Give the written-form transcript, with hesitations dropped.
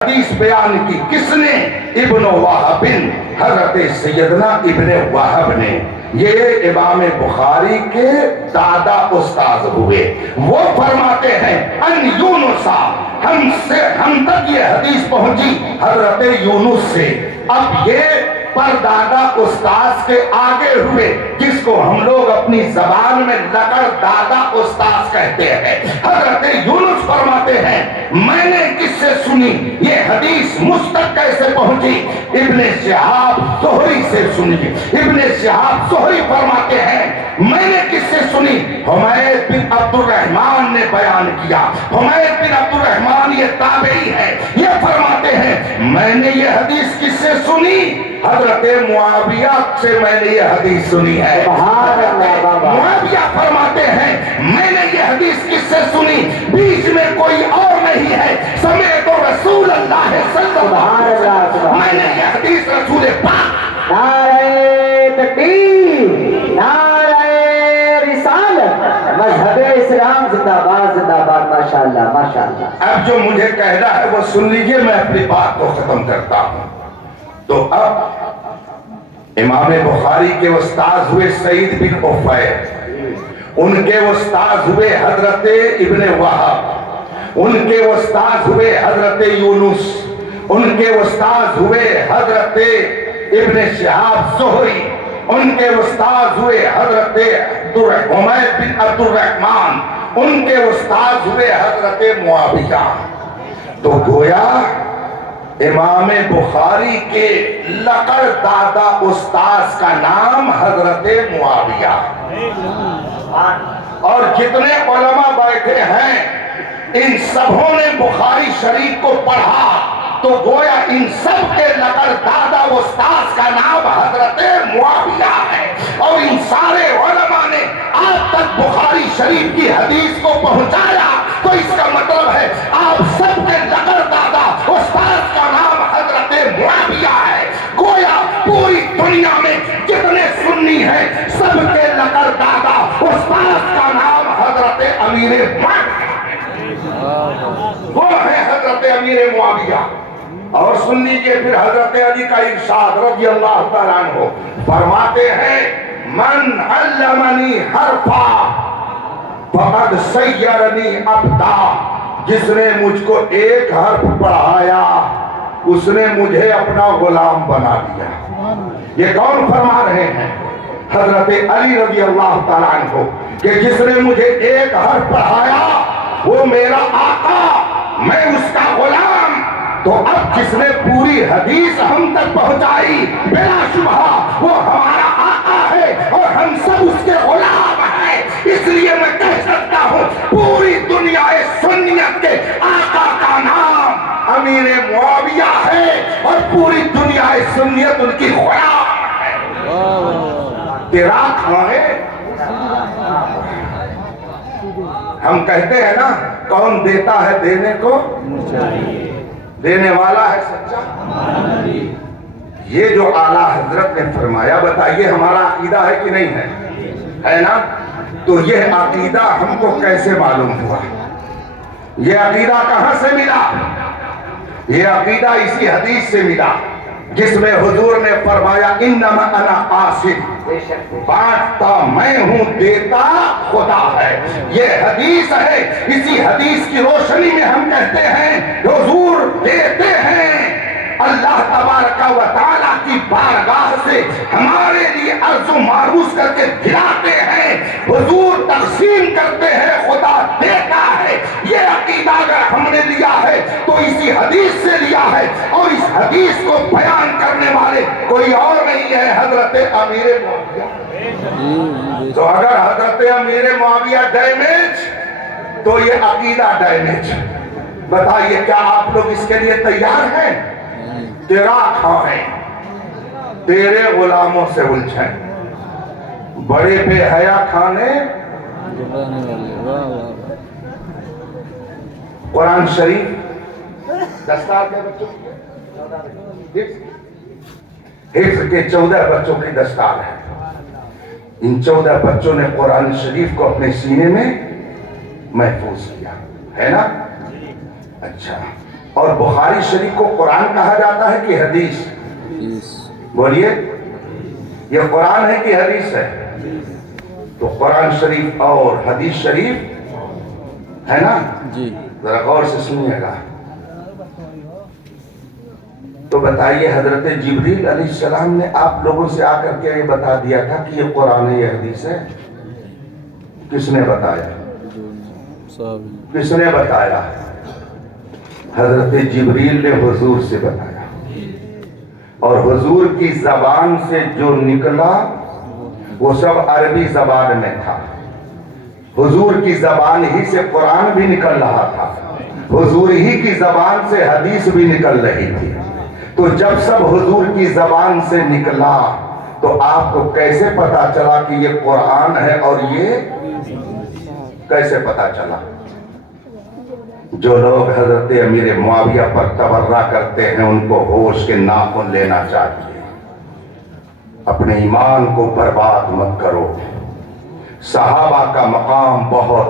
حدیث بیان کی کس نے؟ ابن وہب، حضرت سیدنا ابن وہب نے۔ یہ امام بخاری کے دادا استاد ہوئے۔ وہ فرماتے ہیں ان یونسا، ہم تک یہ حدیث پہنچی حضرت یونس سے۔ اب یہ پردادا استاذ کے آگے ہوئے، جس کو ہم لوگ اپنی زبان میں لقب دادا استاذ کہتے ہیں۔ حضرت یونس فرماتے ہیں میں نے کس سے سنی؟ یہ حدیث مجھ تک کیسے پہنچی؟ ابن شہاب زہری سے سنی۔ ابن شہاب زہری فرماتے ہیں میں نے کس سے سنی؟ حمید بن عبد الرحمن نے بیان کیا۔ حمید بن عبد الرحمن یہ تابعی ہے، یہ فرماتے ہیں میں نے یہ حدیث کس سے سنی؟ حضرت معاویہ سے میں نے یہ حدیث سنی ہے۔ معاویہ فرماتے ہیں میں نے یہ حدیث کس سے سنی؟ بیچ میں کوئی اور نہیں ہے، سمیت رسول اللہ صلی اللہ علیہ وسلم۔ میں نے یہ حدیث رسول پاک، نعرہ تکبیر، نعرہ رسالت، مذہب اسلام زندہ باد زندہ باد، ماشاءاللہ ماشاءاللہ۔ اب جو مجھے کہنا ہے وہ سن لیجئے، میں اپنی بات کو ختم کرتا ہوں۔ تو اب امام بخاری کے استاذ ہوئے سعید بن عفیر، ان کے استاذ ہوئے حضرت ابن وہب، ان کے استاذ ہوئے حضرت یونس، ان کے استاذ ہوئے حضرت ابن شہاب زہری، ان کے استاذ ہوئے حضرت حمید بن عبد الرحمن، ان کے استاذ ہوئے حضرت معاویہ۔ تو گویا امام بخاری کے لقب دادا استاذ کا نام حضرت معاویہ، اور جتنے علماء بیٹھے ہیں ان سبوں نے بخاری شریف کو پڑھا، تو گویا ان سب کے لقب دادا استاذ کا نام حضرت معاویہ ہے۔ اور ان سارے علماء نے آپ تک بخاری شریف کی حدیث کو پہنچایا، تو اس کا مطلب ہے آپ سب کے لقب دادا استاذ کا نام حضرت معاویہ ہے۔ گویا پوری دنیا میں جتنے سنی ہیں سب کے لقب دادا استاذ کا نام حضرت امیر معاویہ، وہ ہے حضرت امیر معاویہ۔ اور سن لیجئے پھر حضرت علی کا ارشاد رضی اللہ تعالیٰ عنہ، فرماتے ہیں من علمنی حرفا فقد سیرنی عبدا، جس نے مجھ کو ایک حرف پڑھایا اس نے مجھے اپنا غلام بنا دیا۔ یہ کون فرما رہے ہیں؟ حضرت علی رضی اللہ تعالیٰ عنہ، کہ جس نے مجھے ایک حرف پڑھایا وہ میرا آقا، میں اس کا غلام۔ تو اب جس نے پوری حدیث ہم تک پہنچائی بلا شبہ وہ ہمارا آقا ہے اور ہم سب اس کے غلام ہیں۔ اس لیے میں کہہ سکتا ہوں پوری دنیا سنیت کے آقا کا نام امیر معاویہ ہے، اور پوری دنیا سنیت ان کی غلام ہے۔ تیرا کھائے ہم کہتے ہیں نا کون دیتا ہے دینے کو؟ دینے والا ہے سچا۔ یہ جو اعلیٰ حضرت نے فرمایا، بتائیے ہمارا عقیدہ ہے کہ نہیں ہے؟ ہے نا؟ تو یہ عقیدہ ہم کو کیسے معلوم ہوا؟ یہ عقیدہ کہاں سے ملا؟ یہ عقیدہ اسی حدیث سے ملا جس میں حضور نے فرمایا انما انا قاسم، بانٹتا میں ہوں دیتا خدا ہے۔ یہ حدیث ہے، اسی حدیث کی روشنی میں ہم کہتے ہیں حضور دیتے ہیں، اللہ تبارک و تعالیٰ کی بارگاہ سے ہمارے لیے عرض و معروض کر کے دلاتے ہیں، حضور تقسیم کرتے ہیں، خدا دیتا ہے۔ یہ عقیدہ اگر ہم نے لیا ہے تو اسی حدیث سے لیا ہے، اور اس حدیث کو بیان کرنے والے کوئی اور نہیں ہے، حضرت امیر معاویہ۔ تو اگر حضرت امیر معاویہ ڈیمیج تو یہ عقیدہ ڈیمیج۔ بتائیے کیا آپ لوگ اس کے لیے تیار ہیں؟ تیرا کھائیں، تیرے غلاموں سے الجھیں، بڑے بے حیا کھانے۔ قرآن شریف دستار کے بچوں کی حفظ کے 14 بچوں کی دستار ہے۔ ان 14 بچوں نے قرآن شریف کو اپنے سینے میں محفوظ کیا ہے نا؟ اچھا، اور بخاری شریف کو قرآن کہا جاتا ہے کہ حدیث؟ بولیے، یہ قرآن ہے کہ حدیث ہے؟ تو قرآن شریف اور حدیث شریف ہے نا جی ذرا غور سے سنیے گا. تو بتائیے حضرت جبریل علیہ السلام نے آپ لوگوں سے آ کر کے یہ بتا دیا تھا کہ یہ قرآن ہے، یہ حدیث ہے؟ کس نے بتایا؟ کس نے بتایا؟ حضرت جبریل نے حضور سے بتایا، اور حضور کی زبان سے جو نکلا وہ سب عربی زبان میں تھا. حضور کی زبان ہی سے قرآن بھی نکل رہا تھا، حضور ہی کی زبان سے حدیث بھی نکل رہی تھی. تو جب سب حضور کی زبان سے نکلا تو آپ کو کیسے پتا چلا کہ یہ قرآن ہے اور یہ کیسے پتا چلا؟ جو لوگ حضرت امیر معاویہ پر تبرہ کرتے ہیں ان کو ہوش کے ناخن لینا چاہیے. اپنے ایمان کو برباد مت کرو. صحابہ کا مقام بہت